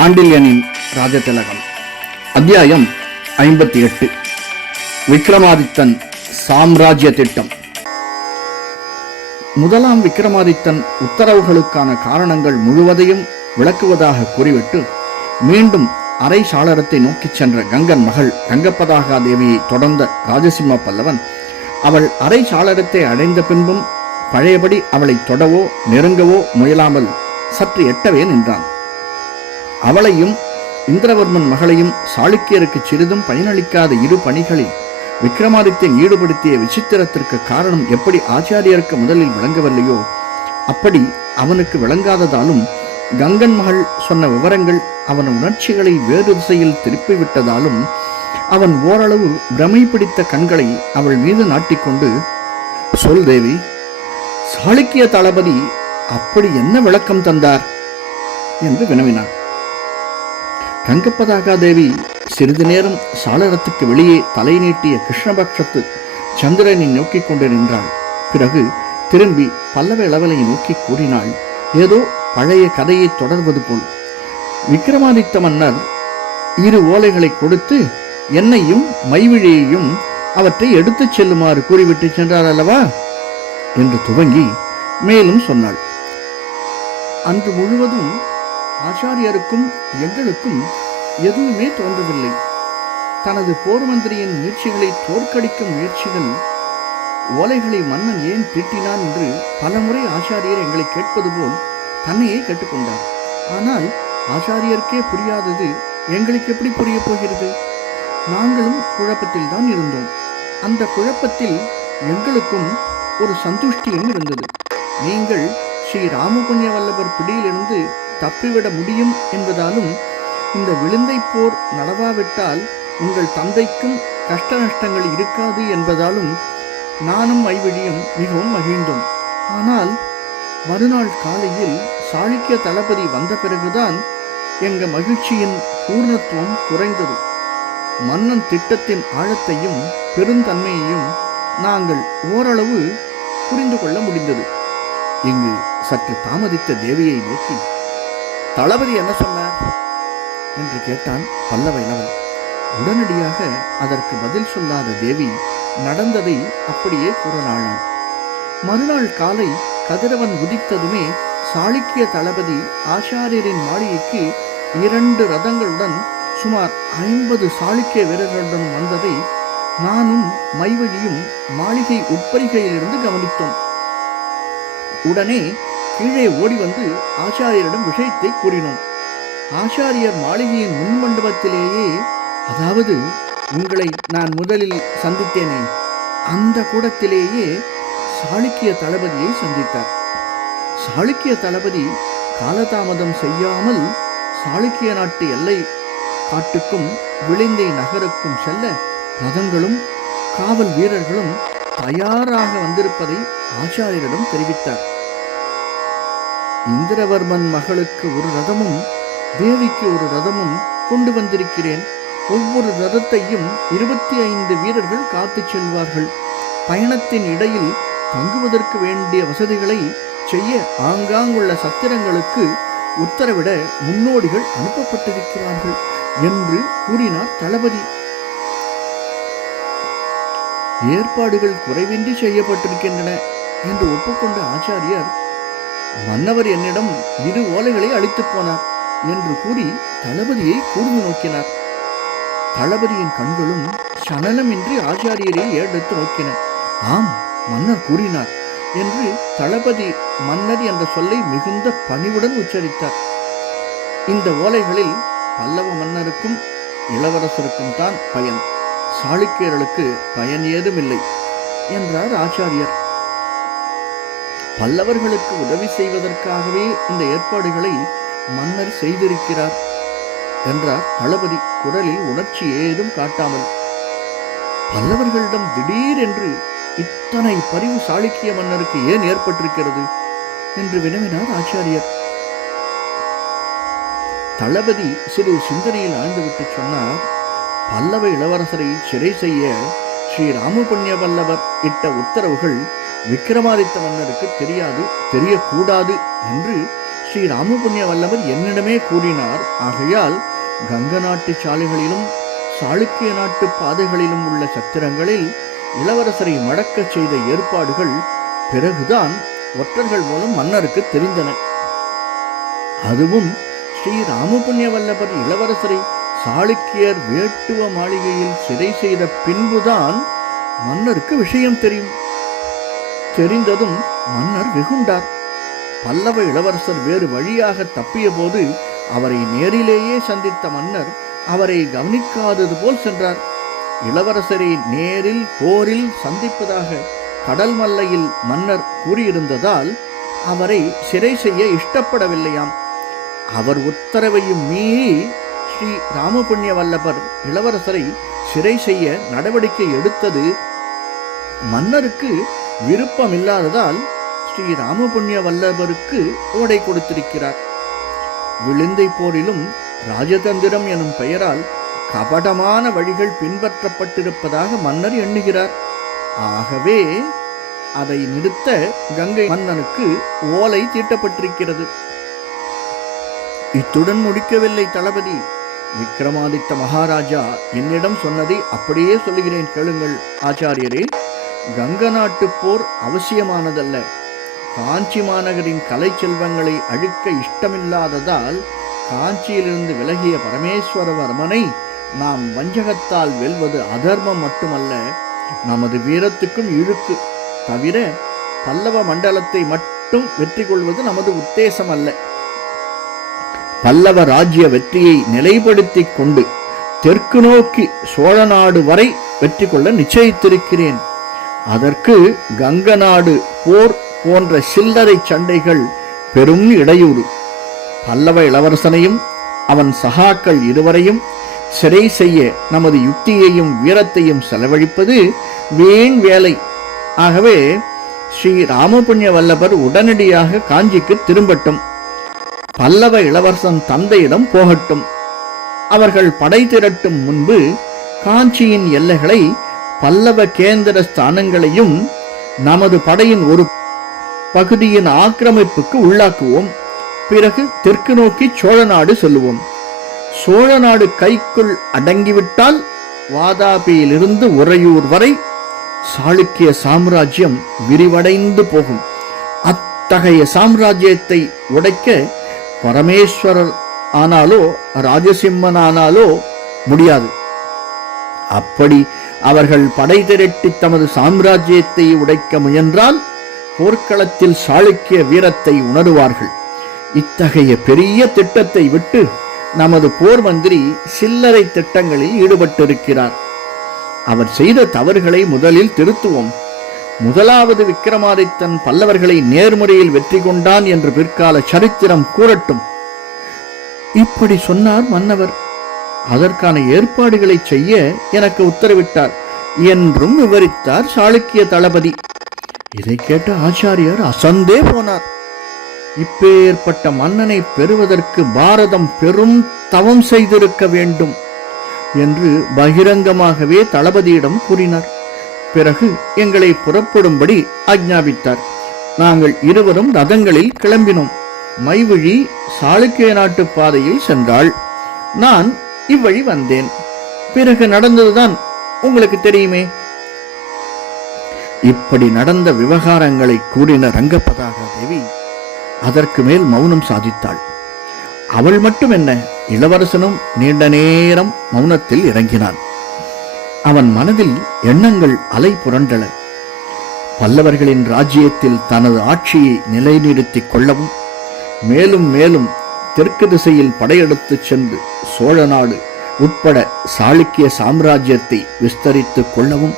சாண்டில்யனின் ராஜதிலகம். அத்தியாயம் ஐம்பத்தி எட்டு. விக்ரமாதித்தன் சாம்ராஜ்ய திட்டம். முதலாம் விக்ரமாதித்தன் உத்தரவுகளுக்கான காரணங்கள் முழுவதையும் விளக்குவதாக கூறிவிட்டு மீண்டும் அரை சாளரத்தை நோக்கிச் சென்ற கங்கன் மகள் கங்கப்பதாகா தேவியை தொடர்ந்த ராஜசிம்ம பல்லவன் அவள் அரை சாளரத்தை அடைந்த பின்பும் பழையபடி அவளை தொடவோ நெருங்கவோ முயலாமல் சற்று எட்டவே நின்றான். அவளையும் இந்திரவர்மன் மகளையும் சாளுக்கியருக்கு சிறிதும் பயனளிக்காத இரு பணிகளில் விக்ரமாதித்யன் ஈடுபடுத்திய விசித்திரத்திற்கு காரணம் எப்படி ஆச்சாரியருக்கு முதலில் விளங்கவில்லையோ அப்படி அவனுக்கு விளங்காததாலும் கங்கன் மகள் சொன்ன விவரங்கள் அவன் உணர்ச்சிகளை வேறு திசையில் திருப்பிவிட்டதாலும் அவன் ஓரளவு பிரமை பிடித்த கண்களை அவள் மீது நாட்டிக்கொண்டு சொல் தேவி சாளுக்கிய தளபதி அப்படி என்ன விளக்கம் தந்தார்? என்று வினவினான். கங்கப்பதாகா தேவி சிறிது நேரம் சாளரத்துக்கு வெளியே தலை நீட்டிய கிருஷ்ணபக்ஷத்து சந்திரனை நோக்கிக் கொண்டு நின்றாள். பிறகு திரும்பி பல்லவ இளவலை நோக்கி கூறினாள் ஏதோ பழைய கதையை தொடர்வது போல். விக்ரமாதித்த மன்னர் இரு ஓலைகளை கொடுத்து என்னையும் மைவிழியையும் அவற்றை எடுத்துச் செல்லுமாறு கூறிவிட்டு சென்றார் அல்லவா? என்று துவங்கி மேலும் சொன்னாள். அன்று முழுவதும் ஆச்சாரியருக்கும் எங்களுக்கும் எதுவுமே தோன்றவில்லை. தனது போர் மந்திரியின் முயற்சிகளை தோற்கடிக்கும் முயற்சிகள் ஓலைகளை மன்னன் ஏன் திட்டினான் என்று பலமுறை ஆச்சாரியர் எங்களை கேட்பது போல் தன்னையே கேட்டுக்கொண்டார். ஆனால் ஆச்சாரியருக்கே புரியாதது எங்களுக்கு எப்படி புரியப் போகிறது? நாங்களும் குழப்பத்தில் தான் இருந்தோம். அந்த குழப்பத்தில் எங்களுக்கும் ஒரு சந்துஷ்டியும் இருந்தது. நீங்கள் ஸ்ரீ ராமபுண்ணிய வல்லவர் பிடியிலிருந்து தப்பிவிட முடியும் என்பதாலும் இந்த விழுந்தை போர் நடவாவிட்டால் உங்கள் தந்தைக்கும் கஷ்ட நஷ்டங்கள் இருக்காது என்பதாலும் நானும் ஐவழியும் மிகவும் மகிழ்ந்தோம். ஆனால் மறுநாள் காலையில் சாளுக்கிய தளபதி வந்த பிறகுதான் எங்க மகிழ்ச்சியின் பூர்ணத்துவம் குறைந்தது. மன்னன் திட்டத்தின் ஆழத்தையும் பெருந்தன்மையையும் நாங்கள் ஓரளவு புரிந்து கொள்ள முடிந்தது. இங்கு சற்று தாமதித்த தேவியை நோக்கி தளபதி என்ன சொன்னார்? என்று கேட்டான் பல்லவ இளவன் உடனடியாக அதற்கு பதில் சொல்லாத தேவி நடந்ததை அப்படியே கூறலானாள். மறுநாள் காலை கதிரவன் உதித்ததுமே சாளுக்கிய தளபதி ஆச்சாரியரின் மாளிகைக்கு இரண்டு ரதங்களுடன் சுமார் ஐம்பது சாளுக்கிய வீரர்களுடன் வந்ததை நானும் மைவழியும் மாளிகை உட்பரிகையிலிருந்து கவனித்தோம். உடனே கீழே ஓடி வந்து ஆச்சாரியரிடம் விஷயத்தை கூறினோம். ஆச்சாரியர் மாளிகையின் முன் மண்டபத்திலேயே அதாவது உங்களை நான் முதலில் சந்தித்தேனே அந்த கூடத்திலேயே சாளுக்கிய தளபதியை சந்தித்தார். சாளுக்கிய தளபதி காலதாமதம் செய்யாமல் சாளுக்கிய நாட்டு எல்லை காட்டுக்கும் விளைந்தை நகருக்கும் செல்ல ரதங்களும் காவல் வீரர்களும் தயாராக வந்திருப்பதை ஆச்சாரியரிடம் தெரிவித்தார். இந்திரவர்மன் மகளுக்கு ஒரு ரதமும் தேவிக்கு ஒரு ரதமும் கொண்டு வந்திருக்கிறேன். ஒவ்வொரு ரதத்தையும் இருபத்தி ஐந்து வீரர்கள் காத்துச் செல்வார்கள். பயணத்தின் இடையில் தங்குவதற்கு வேண்டிய வசதிகளை செய்ய ஆங்காங்குள்ள சத்திரங்களுக்கு உத்தரவிட முன்னோடிகள் அனுப்பப்பட்டிருக்கிறார்கள் என்று கூறினார் தளபதி. ஏற்பாடுகள் குறைவின்றி செய்யப்பட்டிருக்கின்றன என்று ஒப்புக்கொண்ட ஆச்சாரியர் மன்னவர் என்னிடம் இரு ஓலைகளை அழித்துப் போனார் என்று கூறி தளபதியை கூர்ந்து நோக்கினார். தளபதியின் கண்களும் சலனமின்றி ஆச்சாரியரை ஏறெடுத்து நோக்கின. ஆம் மன்னர் கூறினார் என்று தளபதி மன்னர் என்ற சொல்லை மிகுந்த பணிவுடன் உச்சரித்தார். இந்த ஓலைகளில் பல்லவ மன்னருக்கும் இளவரசருக்கும் தான் பயன். சாளுக்கியர்களுக்கு பயன் ஏதுமில்லை என்றார் ஆச்சாரியர். பல்லவர்களுக்கு உதவி செய்வதற்காகவே இந்த ஏற்பாடுகளை மன்னர் செய்திருக்கிறார் என்றார் தளபதி. குரலில் உணர்ச்சி ஏதும் காட்டாமல் பல்லவர்களிடம் திடீரென்று இத்தனை பரிவு சாளுக்கிய மன்னருக்கு ஏன் ஏற்பட்டிருக்கிறது? என்று வினவினார் ஆச்சாரியர். தளபதி சிறு சிந்தனையில் ஆழ்ந்துவிட்டு சொன்னார் பல்லவ இளவரசரை சிறை செய்ய ஸ்ரீ ராமபுண்ணிய பல்லவர் இட்ட உத்தரவுகள் விக்ரமாதித்த மன்னருக்கு தெரியாது தெரியக்கூடாது என்று ஸ்ரீ ராமபுண்ணிய வல்லவர் என்னிடமே கூறினார். ஆகையால் கங்க நாட்டு சாலைகளிலும் சாளுக்கிய நாட்டு பாதைகளிலும் உள்ள சத்திரங்களில் இளவரசரை மடக்கச் செய்த ஏற்பாடுகள் பிறகுதான் ஒற்றர்கள் மூலம் மன்னருக்கு தெரிந்தன. அதுவும் ஸ்ரீ ராமபுண்ணிய வல்லவர் இளவரசரை சாளுக்கியர் வேட்டுவ மாளிகையில் சிறை செய்த பின்புதான் மன்னருக்கு விஷயம் தெரியும். தெரிந்ததும் மன்னர் வெகுண்டார். பல்லவ இளவரசர் வேறு வழியாக தப்பிய போது அவரை நேரிலேயே சந்தித்த மன்னர் அவரை கவனிக்காதது போல் சென்றார். இளவரசரை நேரில் போரில் சந்திப்பதாக கடல் மல்லையில் மன்னர் கூறியிருந்ததால் அவரை சிறை செய்ய இஷ்டப்படவில்லையாம். அவர் உத்தரவையும் மீறி ஸ்ரீ ராமபுண்ணிய வல்லபர் இளவரசரை சிறை செய்ய நடவடிக்கை எடுத்தது மன்னருக்கு விருப்பமில்லாததால் ஸ்ரீ ராமபுண்ணிய வல்லபருக்கு ஓடை கொடுத்திருக்கிறார். விழுந்தை போரிலும் ராஜதந்திரம் எனும் பெயரால் கபடமான வழிகள் பின்பற்றப்பட்டிருப்பதாக மன்னர் எண்ணுகிறார். ஆகவே அதை நிறுத்த கங்கை மன்னனுக்கு ஓலை தீட்டப்பட்டிருக்கிறது. இத்துடன் முடிக்கவில்லை தளபதி. விக்ரமாதித்த மகாராஜா என்னிடம் சொன்னதை அப்படியே சொல்லுகிறேன் கேளுங்கள். ஆச்சாரியரே கங்க நாட்டு போர் அவசியமானதல்ல. காஞ்சி மாநகரின் கலை செல்வங்களை அழிக்க இஷ்டமில்லாததால் காஞ்சியிலிருந்து விலகிய பரமேஸ்வரவர்மனை நாம் வஞ்சகத்தால் வெல்வது அதர்மம் மட்டுமல்ல நமது வீரத்துக்கும் இழுக்கு. தவிர பல்லவ மண்டலத்தை மட்டும் வெற்றி கொள்வது நமது உத்தேசம் அல்ல பல்லவ ராஜ்ய வெற்றியை நிலைப்படுத்தி கொண்டு தெற்கு நோக்கி சோழ நாடு வரை வெற்றி கொள்ள நிச்சயித்திருக்கிறேன். அதற்கு கங்க நாடு போர் போன்ற சில்லறை சண்டைகள் பெரும் இடையூறு. பல்லவ இளவரசனையும் அவன் சகாக்கள் இருவரையும் சிறை செய்ய நமது யுக்தியையும் வீரத்தையும் செலவழிப்பது வீண் வேலை. ஆகவே ஸ்ரீ ராமபுண்ணிய வல்லபர் உடனடியாக காஞ்சிக்கு திரும்பட்டும். பல்லவ இளவரசன் தந்தையிடம் போகட்டும். அவர்கள் படை திரட்டும் முன்பு காஞ்சியின் எல்லைகளை பல்லவ கேந்திர ஸ்தானங்களையும் நமது படையின் ஒரு பகுதியின் ஆக்கிரமிப்புக்கு உள்ளாக்குவோம். பிறகு தெற்கு நோக்கி சோழ நாடு செல்லுவோம் சோழ நாடு கைக்குள் அடங்கிவிட்டால் வாதாபியிலிருந்து உறையூர் வரை சாளுக்கிய சாம்ராஜ்யம் விரிவடைந்து போகும். அத்தகைய சாம்ராஜ்யத்தை உடைக்க பரமேஸ்வரர் ஆனாலோ ராஜசிம்மன் ஆனாலோ முடியாது. அப்படி அவர்கள் படை திரட்டி தமது சாம்ராஜ்யத்தை உடைக்க முயன்றால் போர்க்களத்தில் சாளுக்கிய வீரத்தை உணருவார்கள். இத்தகைய பெரிய திட்டத்தை விட்டு நமது போர் மந்திரி சில்லறை திட்டங்களில் ஈடுபட்டிருக்கிறார். அவர் செய்த தவறுகளை முதலில் திருத்துவோம். முதலாவது விக்ரமாதித்தன் பல்லவர்களை நேர்முறையில் வெற்றி கொண்டான் என்று பிற்கால சரித்திரம் கூறட்டும். இப்படி சொன்னார் மன்னவர். அதற்கான ஏற்பாடுகளை செய்ய எனக்கு உத்தரவிட்டார். என்றும் விவரித்தார் சாளுக்கிய தளபதி. இதை கேட்ட ஆச்சாரியர் அசந்தே போனார். இப்பேற்பட்ட மன்னனை பெறுவதற்கு பாரதம் பெரும் தவம் செய்திருக்க வேண்டும் என்று பகிரங்கமாகவே தளபதியிடம் கூறினார். பிறகு எங்களை புறப்படும்படி ஆக்ஞாபித்தார் நாங்கள் இருவரும் ரதங்களில் கிளம்பினோம். மைவிழி சாளுக்கிய நாட்டு பாதையில் சென்றாள். நான் இவ்வழி வந்தேன். பிறகு நடந்ததுதான் உங்களுக்கு தெரியுமே. இப்படி நடந்த விவகாரங்களை கூறின ரங்கபதாக தேவி அதற்கு மேல் மௌனம் சாதித்தாள். அவள் மட்டும் என்ன இளவரசனும் நீண்ட நேரம் மௌனத்தில் இறங்கினான். அவன் மனதில் எண்ணங்கள் அலை புரண்டன. பல்லவர்களின் ராஜ்யத்தில் தனது ஆட்சியை நிலைநிறுத்திக் கொள்ளவும் மேலும் மேலும் தெற்கு திசையில் படையெடுத்துச் சென்று சோழ நாடு உட்பட சாளுக்கிய சாம்ராஜ்யத்தை விஸ்தரித்துக் கொள்ளவும்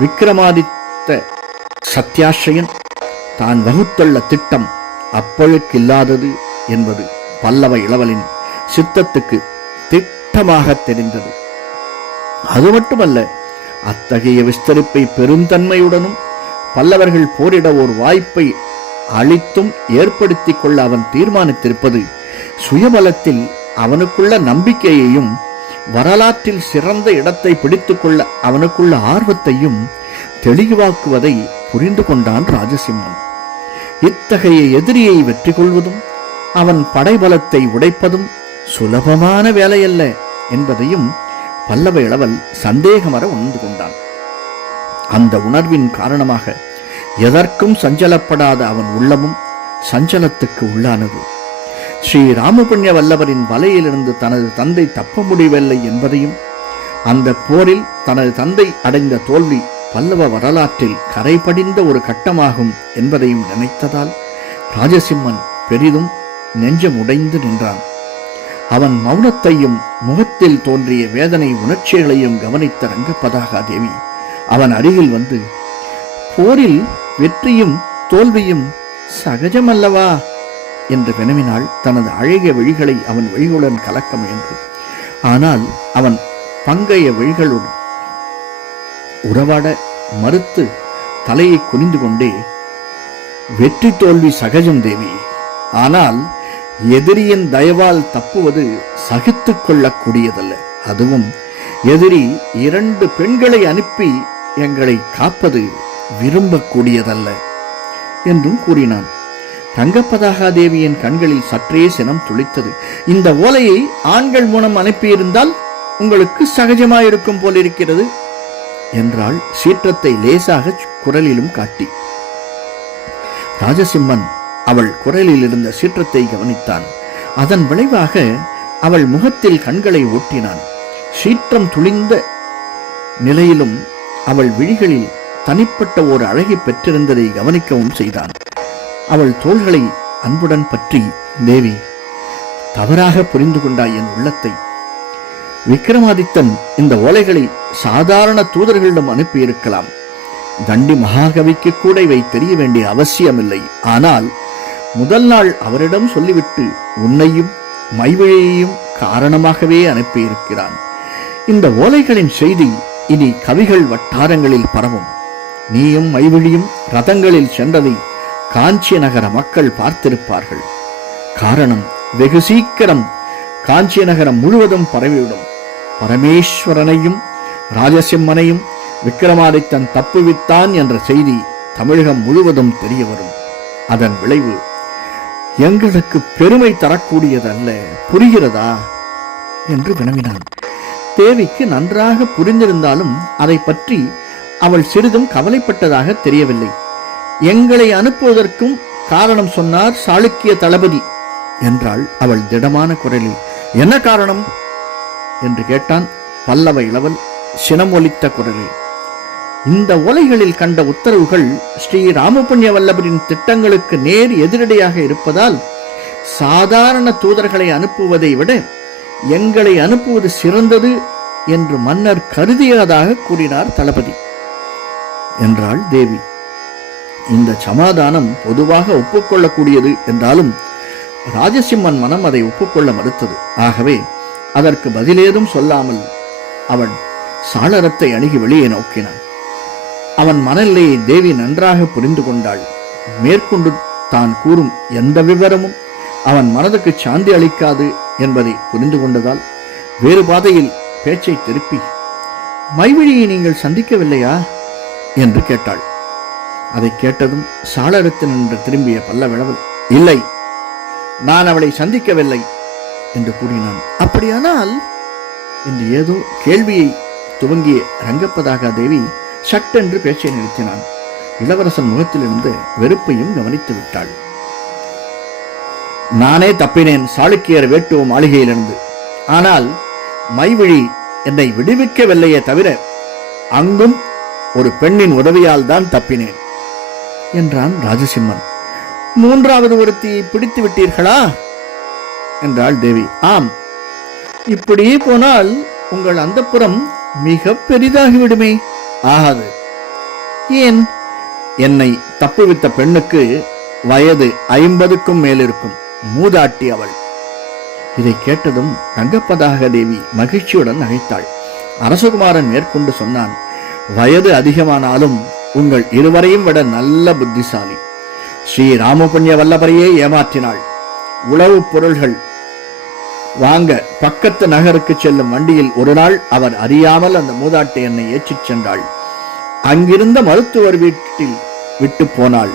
விக்ரமாதித்த சத்யாஸ்ரயன் தான் வகுத்துள்ள திட்டம் அப்பழுக்கில்லாதது என்பது பல்லவ இளவலின் சித்தத்துக்கு திட்டமாக தெரிந்தது. அது மட்டுமல்ல அத்தகைய விஸ்தரிப்பை பெருந்தன்மையுடனும் பல்லவர்கள் போரிட ஒரு வாய்ப்பை அளித்தும் ஏற்படுத்திக் கொள்ள அவன் தீர்மானித்திருப்பது சுயபலத்தில் அவனுக்குள்ள நம்பிக்கையையும் வரலாற்றில் சிறந்த இடத்தை பிடித்துக்கொள்ள அவனுக்குள்ள ஆர்வத்தையும் தெளிவாக்குவதை புரிந்து கொண்டான் ராஜசிம்மன். இத்தகைய எதிரியை வெற்றி கொள்வதும் அவன் படைபலத்தை உடைப்பதும் சுலபமான வேலையல்ல என்பதையும் பல்லவ இளவல் சந்தேகமர உணர்ந்து கொண்டான். அந்த உணர்வின் காரணமாக எதற்கும் சஞ்சலப்படாத அவன் உள்ளமும் சஞ்சலத்துக்கு உள்ளானது. ஸ்ரீ ராமபுண்ணிய வல்லவரின் வலையிலிருந்து தனது தந்தை தப்ப முடியவில்லை என்பதையும் அந்த போரில் தனது தந்தை அடைந்த தோல்வி பல்லவ வரலாற்றில் கரைபடிந்த ஒரு கட்டமாகும் என்பதையும் நினைத்ததால் ராஜசிம்மன் பெரிதும் நெஞ்சம் உடைந்து நின்றான். அவன் மௌனத்தையும் முகத்தில் தோன்றிய வேதனை உணர்ச்சிகளையும் கவனித்த ரங்கப்பதாகா தேவி அவன் அருகில் வந்து போரில் வெற்றியும் தோல்வியும் சகஜமல்லவா? என்று வினவினாள் தனது அழகிய விழிகளை அவன் விழிகளுடன் கலக்க முயன்று. ஆனால் அவன் பங்கைய விழிகளுடன் உறவாட மறுத்து தலையை குனிந்து கொண்டே வெற்றி தோல்வி சகஜம் தேவி ஆனால் எதிரியின் தயவால் தப்புவது சகித்துக் கொள்ளக்கூடியதல்ல. அதுவும் எதிரி இரண்டு பெண்களை அனுப்பி எங்களை காப்பது விரும்பக்கூடியதல்ல என்றும் கூறினான். தங்கப்பதாகா தேவியின் கண்களில் சற்றே சினம் துளித்தது. இந்த ஓலையை ஆண்கள் மூலம் அனுப்பியிருந்தால் உங்களுக்கு சகஜமாயிருக்கும் போலிருக்கிறது என்றாள் சீற்றத்தை லேசாக குரலிலும் காட்டி. ராஜசிம்மன் அவள் குரலில் இருந்த சீற்றத்தை கவனித்தான். அதன் விளைவாக அவள் முகத்தில் கண்களை ஓட்டினான். சீற்றம் துளிந்த நிலையிலும் அவள் விழிகளில் தனிப்பட்ட ஒரு அழகை பெற்றிருந்ததை கவனிக்கவும் செய்தான். அவள் தோள்களை அன்புடன் பற்றி தேவி தவறாக புரிந்து கொண்டாய் என் உள்ளத்தை. விக்ரமாதித்தன் இந்த ஓலைகளை சாதாரண தூதர்களிடம் அனுப்பியிருக்கலாம். தண்டி மகாகவிக்கு கூட இவை தெரிய வேண்டிய அவசியமில்லை. ஆனால் முதல் நாள் அவரிடம் சொல்லிவிட்டு உன்னையும் மைவிழையையும் காரணமாகவே அனுப்பியிருக்கிறான். இந்த ஓலைகளின் செய்தி இனி கவிகள் வட்டாரங்களில் பரவும். நீயும் மைவிழியும் ரதங்களில் சென்றதை காஞ்சி நகர மக்கள் பார்த்திருப்பார்கள். காரணம் வெகு சீக்கிரம் காஞ்சி நகரம் முழுவதும் பரவிவிடும். பரமேஸ்வரனையும் ராஜசிம்மனையும் விக்ரமாதித்தன் தப்புவித்தான் என்ற செய்தி தமிழகம் முழுவதும் தெரிய வரும் அதன் விளைவு எங்களுக்கு பெருமை தரக்கூடியதல்ல புரிகிறதா? என்று வினவினான். தேவிக்கு நன்றாக புரிந்திருந்தாலும் அதை பற்றி அவள் சிறிதும் கவலைப்பட்டதாக தெரியவில்லை. எங்களை அனுப்புவதற்கும் காரணம் சொன்னார் சாளுக்கிய தளபதி. என்றாள் அவள் திடமான குரலில். என்ன காரணம்? என்று கேட்டான் பல்லவ இளவல் சினமொலித்த குரலில் இந்த ஓலைகளில் கண்ட உத்தரவுகள் ஸ்ரீ ராமபுண்ணிய வல்லபரின் திட்டங்களுக்கு நேர் எதிரடையாக இருப்பதால் சாதாரண தூதர்களை அனுப்புவதை விட எங்களை அனுப்புவது சிறந்தது என்று மன்னர் கருதியதாக கூறினார் தளபதி. என்றாள் தேவி. இந்த சமாதானம் பொதுவாக ஒப்புக்கொள்ளக்கூடியது என்றாலும் ராஜசிம்மன் மனம் அதை ஒப்புக்கொள்ள மறுத்தது. ஆகவே அதற்கு பதிலேதும் சொல்லாமல் அவன் சாளரத்தை அணுகி வெளியே நோக்கினான். அவன் மனநிலையை தேவி நன்றாக புரிந்து கொண்டாள். மேற்கொண்டு தான் கூறும் எந்த விவரமும் அவன் மனதுக்கு சாந்தி அளிக்காது என்பதை புரிந்து கொண்டதால் வேறு பாதையில் பேச்சை திருப்பி மைவிழியை நீங்கள் சந்திக்கவில்லையா? என்று கேட்டாள். அதை கேட்டதும் சாளரத்தில் நின்று திரும்பிய பல்லவிழவன் இல்லை நான் அவளை சந்திக்கவில்லை என்று கூறினான். அப்படியானால்? என்று ஏதோ கேள்வியை துவங்கிய ரங்கப்பதாகா தேவி சட்டென்று பேச்சை நிறுத்தினான். இளவரசன் முகத்திலிருந்து வெறுப்பையும் கவனித்து விட்டாள். நானே தப்பினேன் சாளுக்கியர் வேட்டுவ மாளிகையிலிருந்து. ஆனால் மைவிழி என்னை விடுவிக்கவில்லையே தவிர அங்கும் ஒரு பெண்ணின் உதவியால் தான் தப்பினேன். என்றான் ராஜசிம்மன். மூன்றாவது ஒருத்தியை பிடித்து விட்டீர்களா? என்றாள் தேவி. ஆம். இப்படியே போனால் உங்கள் அந்தப்புறம் மிக பெரிதாகிவிடுமே. ஆகாது. ஏன்? என்னை தப்புவித்த பெண்ணுக்கு வயது ஐம்பதுக்கும் மேலிருக்கும். மூதாட்டி அவள். இதை கேட்டதும் ரங்கப்பதாக தேவி மகிழ்ச்சியுடன் நகைத்தாள். அரசகுமாரன் மேற்கொண்டு சொன்னான் வயது அதிகமானாலும் உங்கள் இருவரையும் விட நல்ல புத்திசாலி. ஸ்ரீ ராமபுண்ணிய வல்லபரையே ஏமாற்றினாள். உளவு பொருள்கள் வாங்க பக்கத்து நகருக்கு செல்லும் வண்டியில் ஒரு நாள் அவர் அறியாமல் அந்த மூதாட்டை என்னை ஏற்றிச் சென்றாள். அங்கிருந்த மருத்துவர் வீட்டில் விட்டு போனாள்.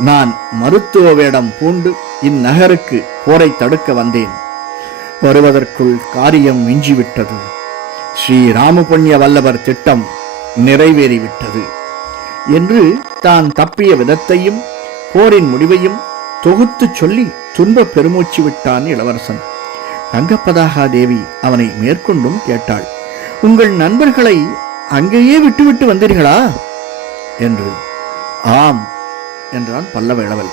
நான் மருத்துவ வேடம் பூண்டு இந்நகருக்கு போரை தடுக்க வந்தேன். வருவதற்குள் காரியம் மிஞ்சிவிட்டது. ஸ்ரீ ராமபுண்ணிய வல்லவர் திட்டம் நிறைவேறிவிட்டது. என்று தான் தப்பிய விதத்தையும் போரின் முடிவையும் தொகுத்துச் சொல்லி துன்பப் பெருமூச்சு விட்டான் இளவரசன். ரங்கப்பதாகா தேவி அவனை மேற்கொண்டும் கேட்டாள் உங்கள் நண்பர்களை அங்கேயே விட்டுவிட்டு வந்தீர்களா? என்று ஆம் என்றான் பல்லவ இளவல்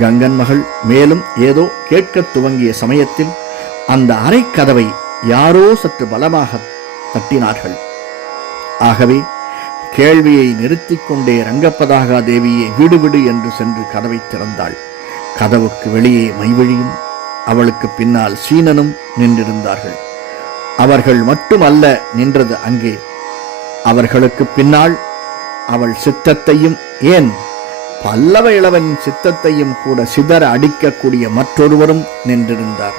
கங்கன் மகள் மேலும் ஏதோ கேட்கத் துவங்கிய சமயத்தில் அந்த அறைக்கதவை யாரோ சற்று பலமாக தட்டினார்கள். ஆகவே கேள்வியை நிறுத்திக் கொண்டே ரங்கப்பதாகா தேவியை விடு விடு என்று சென்று கதவை திறந்தாள். கதவுக்கு வெளியே மைவழியும் அவளுக்கு பின்னால் சீனனும் நின்றிருந்தார்கள். அவர்கள் மட்டுமல்ல நின்றது அங்கே. அவர்களுக்கு பின்னால் அவள் சித்தத்தையும் ஏன்? பல்லவ இளவனின் சித்தத்தையும் கூட சிதற அடிக்கக்கூடிய மற்றொருவரும் நின்றிருந்தார்.